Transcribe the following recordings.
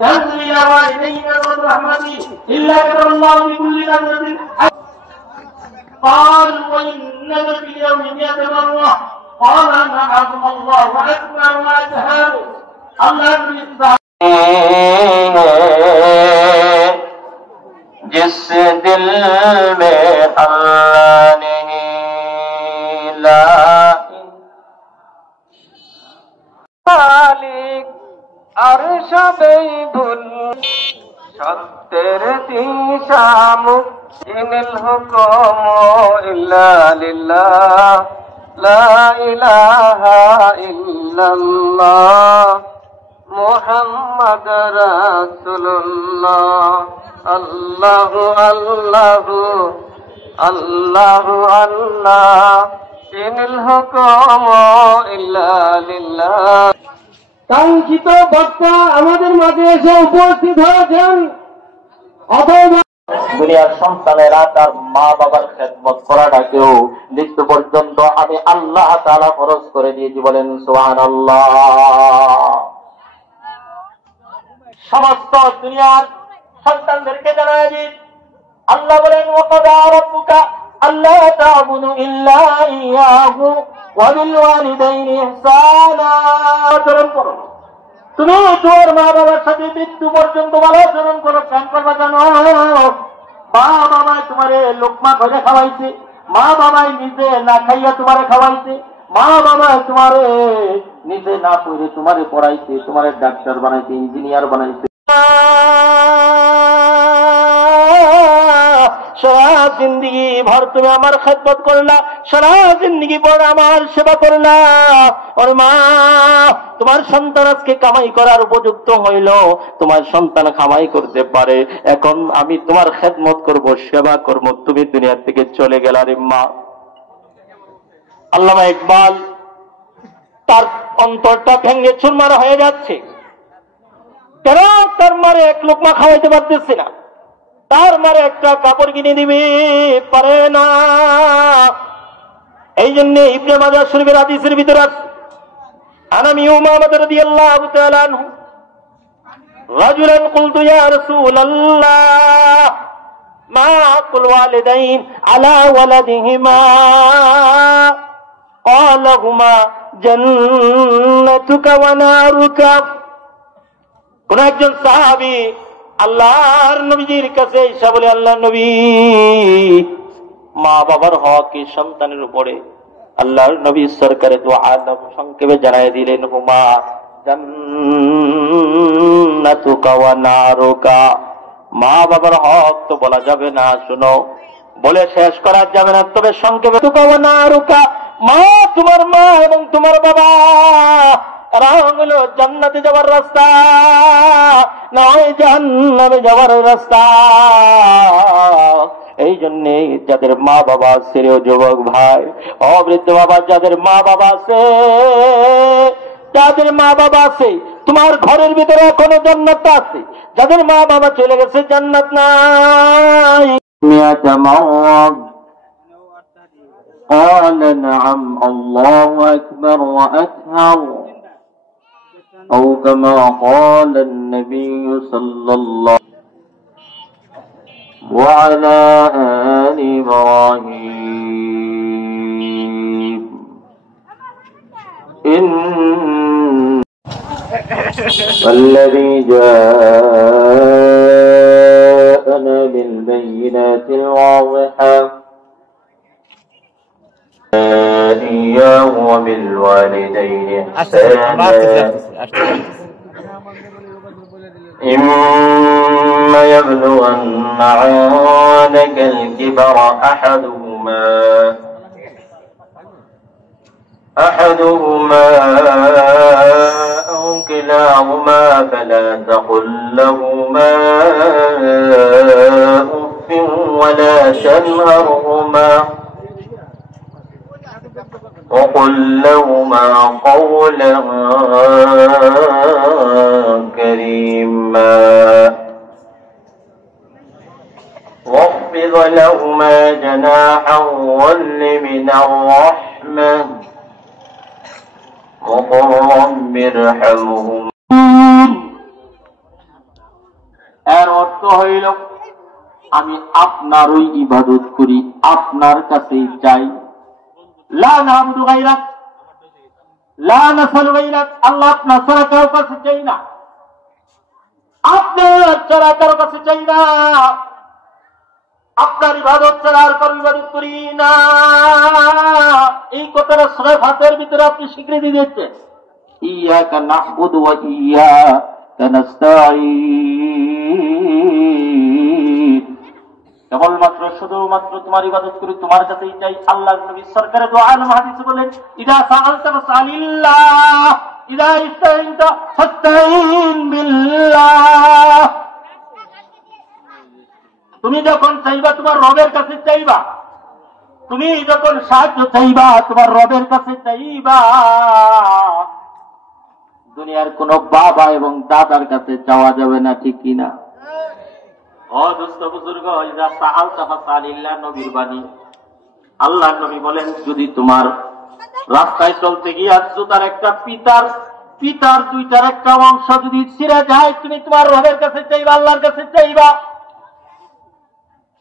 تنزل يا والديك برحمتي إلا كتب الله بكل نفس قال وإنك في اليوم 100 مرة قال نعم الله أكبر ما تهابوا الله जिस दिल में अल्लाह नहीं ला मालिक अर्श बेभुल सत्तर दिशा मुक्तिनिल हुकुम इल्ला लिल्लाह ला इलाहा इल्लल्लाह मुहम्मद रसूलुल्लाह अल्लाहु अल्लाहु अल्लाहु अल्लाह इनिल हुकुम इल्ला लिल्लाह। কাঙ্ক্ষিত বক্তা আমাদের মাঝে এসে উপস্থিত হয়েছেন। দুনিয়ার সন্তানেরা তার মা বাবার খেদমত করাটাকেও মৃত্যু পর্যন্ত আমি আল্লাহ তাআলা ফরজ করে দিয়েছি, বলেন সুবহানাল্লাহ। সমস্ত দুনিয়ার সন্তানদেরকে জানায় দিন, আল্লাহ বলেন ওয়াকাদা রাব্বুকা আল্লা তা'বুদু ইল্লা ইয়াহু ওয়া বিল ওয়ালিদাইনি ইহসানা। তুমি তোমার মা বাবার সাথে মৃত্যু পর্যন্ত ভালো আচরণ করো। কেন করবা জানো? মা বাবা তোমারে লোকমা করে খাওয়াইছে, মা বাবাই নিজে না খাইয়া তোমারে খাওয়াইছে, মা বাবা তোমারে নিজে না পড়ে তোমারে পড়াইছে, তোমারে ডাক্তার বানাইছে, ইঞ্জিনিয়ার বানাইছে। সারা জিন্দগি ভর তুমি আমার খেদমত করলা, সারা জিন্দগি ভর আমার সেবা করলা। ওর মা, তোমার সন্তান আজকে কামাই করার উপযুক্ত হইল, তোমার সন্তান কামাই করতে পারে, এখন আমি তোমার খেদমত করব, সেবা করব, তুমি দুনিয়া থেকে চলে গেলা রে মা। আল্লামা ইকবাল তার অন্তরটা ভেঙে চুরমার হয়ে যাচ্ছে। কেন? তার মারে এক লোকমা খাওয়াইতে পারতেছে না, তার মারে একটা কাপড় কিনে দিবে পারে না। এই জন্য ইবনে মাজাহ শরীফের হাদিসের ভিতরে আছে, আনামি উমামা রাদিয়াল্লাহু তাআলা আনহু রাজুলান কুলতু ইয়া রাসূলাল্লাহ মা আকুল ওয়ালিদাইন আলা ওয়ালাদিহিমা قال هما جنتك ونارك। কোন একজন সাহাবী আল্লাহর নবীজির কাছে এসে বলে, আল্লাহর নবী, মা বাবার হক কি সন্তানের উপরে? আল্লাহর নবী সরকারে দু আলম সংক্ষেপে জানাই দিলেন, হুমা জান্নাতুকা ওয়া নারুকা। মা বাবার হক তো বলা যাবে না, শুনো, বলে শেষ করা যাবে না, তবে সংক্ষেপে তুকা ওয়া নারুকা, মা, তোমার মা এবং তোমার বাবা তারা হলো জান্নাতে যাওয়ার রাস্তা, নয় জাহান্নামে যাওয়ার রাস্তা। এই জন্য যাদের মা বাবা আছে, যুবক ভাই, অবৃদ্ধ বাবা, যাদের মা বাবা আছে, যাদের মা বাবা আছে, তোমার ঘরের ভিতরে এখনো জান্নাত আছে, যাদের মা বাবা চলে গেছে জান্নাত নাই। قال نعم الله أكبر وأكثر أو كما قال النبي صلى الله وعلى آل إبراهيم إن والذي جاءنا بالبينات الواضحة إياه وبالوالدين إحسانا إما يبلغن عندك الكبر أحدهما أو كلاهما فلا تقل لهما أف ولا تنهرهما وقل لهما قولا كريما واخفض لهما جناح الذل من الرحمة وقل رب ارحمهما এর অর্থ হইল আমি আপনারই ইবাদত করি, আপনার কাছেই চাই। লা নাবুদু গায়রাক, লা নাসালু গায়রাক, আল্লাহ আপনার ছাড়া কারো কাছে চাই না, আপনার ছাড়া কারো কাছে চাই না, আপনার ইবাদত ছাড়া আর কারো ইবাদত করি না। এই কথাটা সূরা ফাতিহার ভিতরে আপনি স্বীকৃতি দিচ্ছেন, ইয়াকা না'বুদু ওয়া ইয়াকা নাস্তাঈন, কেবলমাত্র শুধুমাত্র তোমার ইবাদত করি, তোমার কাছেই চাই। আল্লাহর নবী সরকারে দু আলম হাদিসে বলেন, ইদা সাআলতা ফাসআলিল্লাহ, ইদা ইসতাইনতা ফাস্তাইন বিল্লাহ। তুমি যখন চাইবা তোমার রবের কাছে চাইবা, তুমি যখন সাহায্য চাইবা তোমার রবের কাছে চাইবা, দুনিয়ার কোন বাবা এবং দাদার কাছে চাওয়া যাবে না, ঠিক কিনা? ও দোস্ত বুজুর্গ, ইদা সাআলতা ফাসআলিল্লাহ নবীর বাণী। আল্লাহর নবী বলেন, যদি তোমার রাস্তায় চলতে গিয়ে জুতার একটা পিতার দুইটার একটা অংশ যদি ছিঁড়ে যায়, তুমি তোমার রবের কাছে চাইবা, আল্লাহর কাছে চাইবা।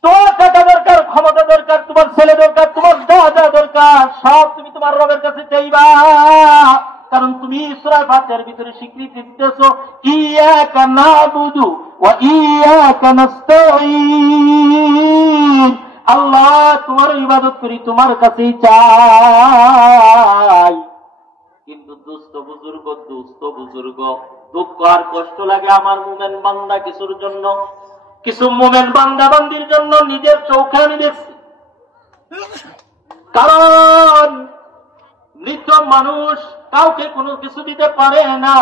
তোমার টাকা দরকার, ক্ষমতা দরকার, তোমার ছেলে দরকার, তোমার দাদা দরকার, সব তুমি তোমার রবের কাছে চাইবা। কারণ তুমি সূরা ফাতিহার ভিতরে স্বীকৃতি দিতেছো, ইয়াকা না'বুদু ওয়া ইয়াকা নাস্তাঈন, আল্লাহ তোমার ইবাদত করি, তোমার কাছেই চাই। কিন্তু দোস্ত বুজুর্গ, দুঃখ আর কষ্ট লাগে আমার মুমিন বান্দা কিছুর জন্য, কিছু মুমিন বান্দা বান্দির জন্য নিজের চোখে আমি দেখছি। কারণ নিত্য মানুষ কাউকে কোনো কিছু দিতে পারে না।